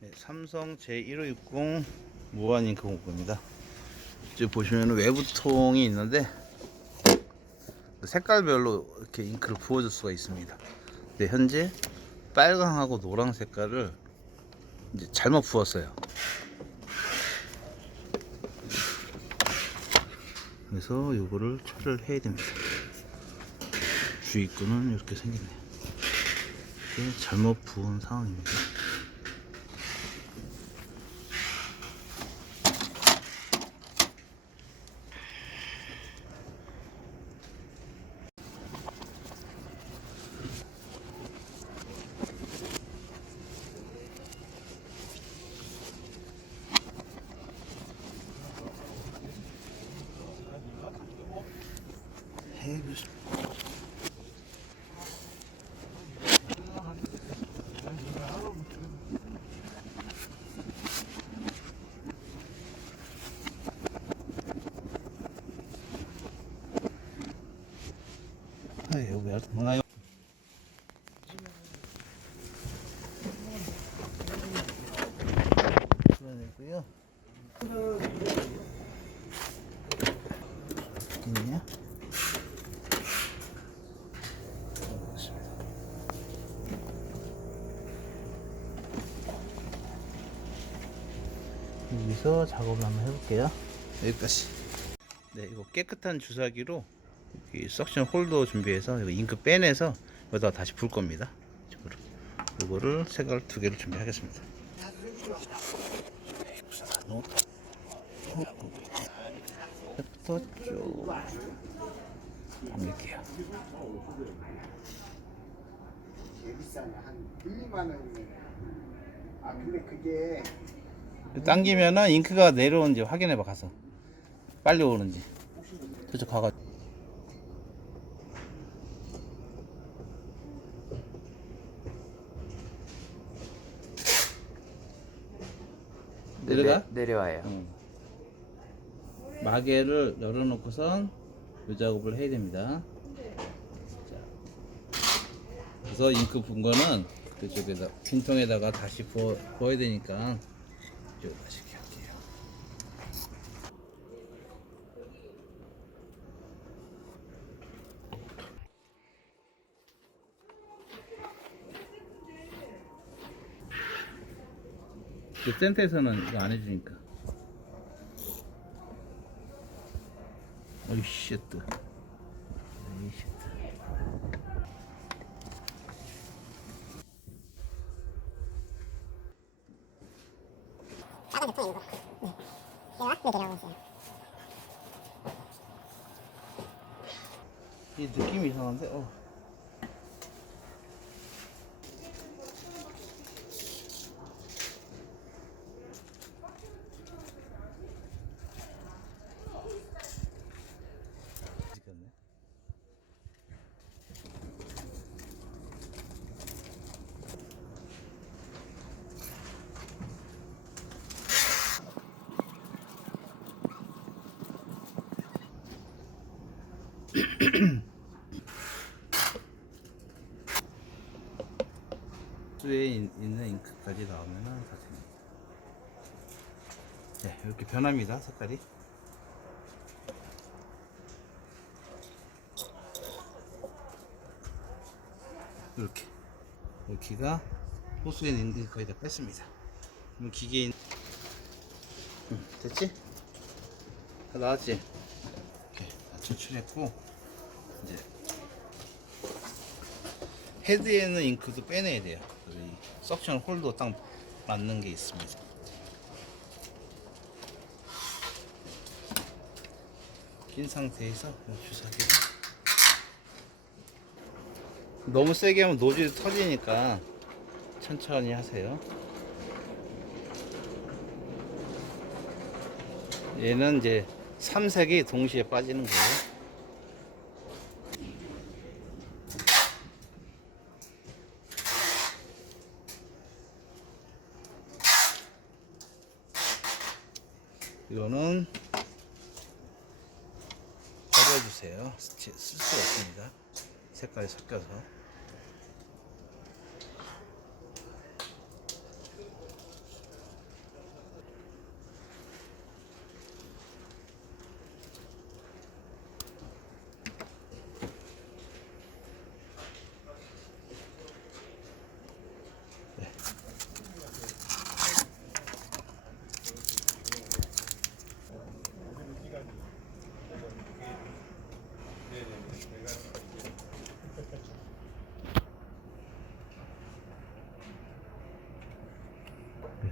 네, 삼성 J1560 무한 잉크 공구입니다. 이제 보시면 외부통이 있는데 색깔별로 이렇게 잉크를 부어줄 수가 있습니다. 근데 현재 빨강하고 노랑 색깔을 이제 잘못 부었어요. 그래서 이거를 처리를 해야 됩니다. 주입구는 이렇게 생겼네요. 이게 잘못 부은 상황입니다. 여기 왜 나요? 그러고요. 있냐? 여기서 작업을 한번 해볼게요. 여기까지. 네, 이거 깨끗한 주사기로 이 석션 홀더 준비해서 이거 잉크 빼내서 여기다가 다시 불 겁니다. 이쪽으로. 이거를 색깔 두 개를 준비하겠습니다. 색부터 쭉 담을게요. 비싸네. 한 2만 원이네. 아 근데 그게 당기면은 잉크가 내려오는지 확인해봐. 가서 빨리 오는지. 저쪽 가가. 내려가? 내려와요. 마개를 열어놓고선 이 작업을 해야 됩니다. 자, 그래서 잉크 분 거는 그쪽에다 빈통에다가 다시 부어야 되니까 이쪽에 다시 이렇게 할게요. 그 센터에서는 이거 안 해주니까. 어이 쉣. 어이 쉣. 작은 제품이 이거. 네. 얘가 내려오고 있어요. 이 느낌이 이상한데? 수에 있는 잉크까지 나오면은 다 됩니다. 네, 이렇게 변합니다. 색깔이. 이렇게 여기가 호수에 있는 잉크 거의 다 뺐습니다. 그럼 기계인 됐지? 다 나왔지? 이렇게 다 추출했고 이제 헤드에 있는 잉크도 빼내야 돼요. 이 석션 홀더 딱 맞는 게 있습니다. 낀 상태에서 주사기를 너무 세게 하면 노즐이 터지니까 천천히 하세요. 얘는 이제 3색이 동시에 빠지는 거예요. 이거는 버려주세요. 쓸 수가 없습니다. 색깔이 섞여서.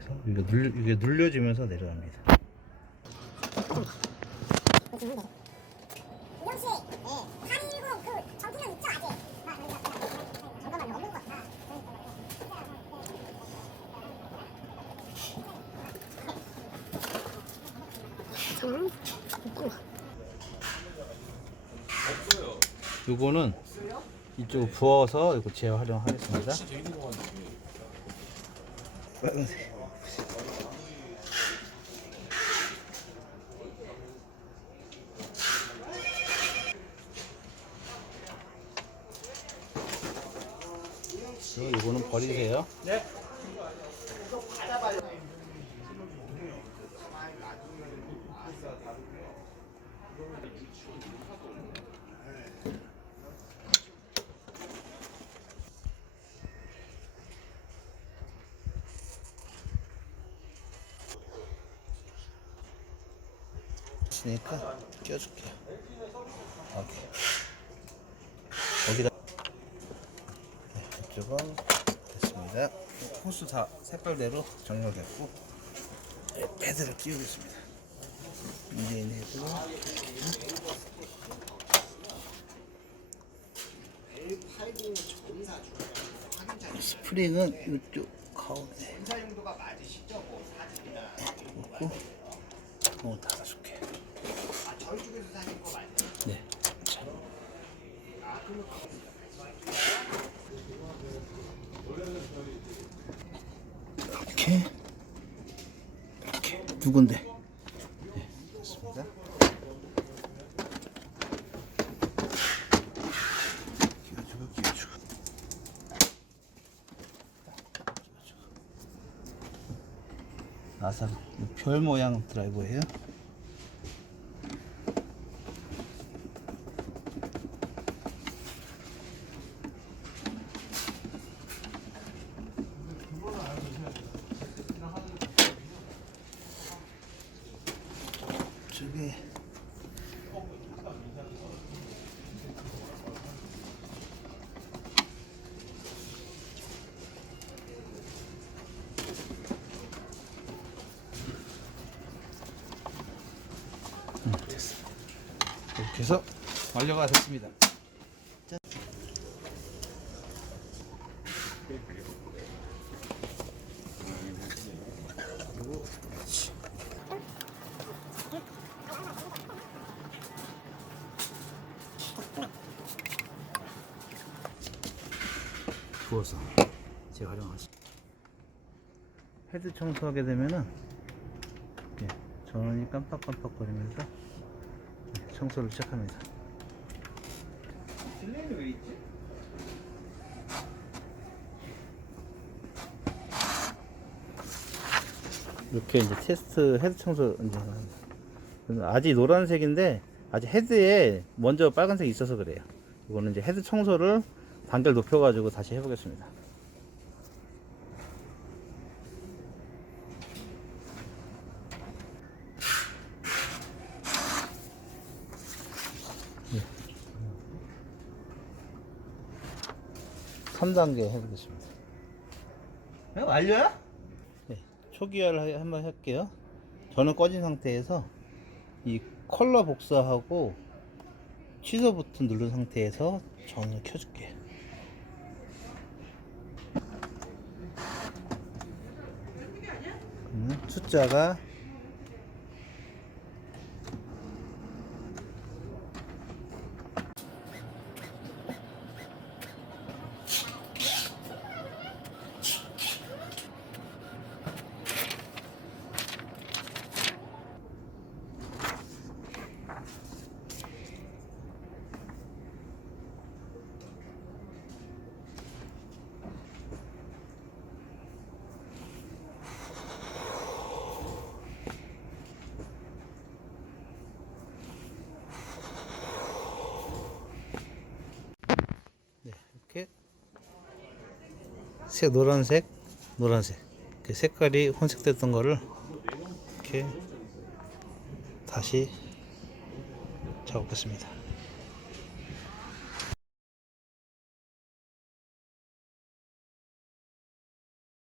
이게 눌려지면서 내려갑니다. 요거는 이쪽 부어서 이거 재활용하겠습니다. 빨간색. 이거는 버리세요. 네. 있으니까 끼워줄게요. 오케이. 여기다. 네, 이쪽은 됐습니다. 호스 다 색깔대로 정렬됐고, 네, 패드를 끼우겠습니다. 인제인 헤드. 스프링은 이쪽 가운데. 검사용도가 맞으시죠? 뭐 사진이나 놓고, 다섯 개. 저희 쪽에서 사신 거 맞나요? 네. 자. 이렇게 누군데? 네, 됐습니다. 끼워주고. 아산 별 모양 드라이버예요. 저기 됐어. 이렇게 해서 완료가 됐습니다. 짠. 부어서 재활용하겠습니다. 헤드 청소하게 되면은 전원이 깜빡깜빡거리면서 청소를 시작합니다. 딜레이는 왜 있지? 이렇게 이제 테스트 헤드 청소 이제 아직 노란색인데 아직 헤드에 먼저 빨간색이 있어서 그래요. 이거는 이제 헤드 청소를 단계를 높여가지고 다시 해보겠습니다. 네. 3단계 해보겠습니다. 완료야? 네, 초기화를 한번 할게요. 저는 꺼진 상태에서 이 컬러 복사하고 취소 버튼 누른 상태에서 전원을 켜줄게요. 숫자가 이렇게 노란색 그 색깔이 혼색됐던 거를 이렇게 다시 작업했습니다.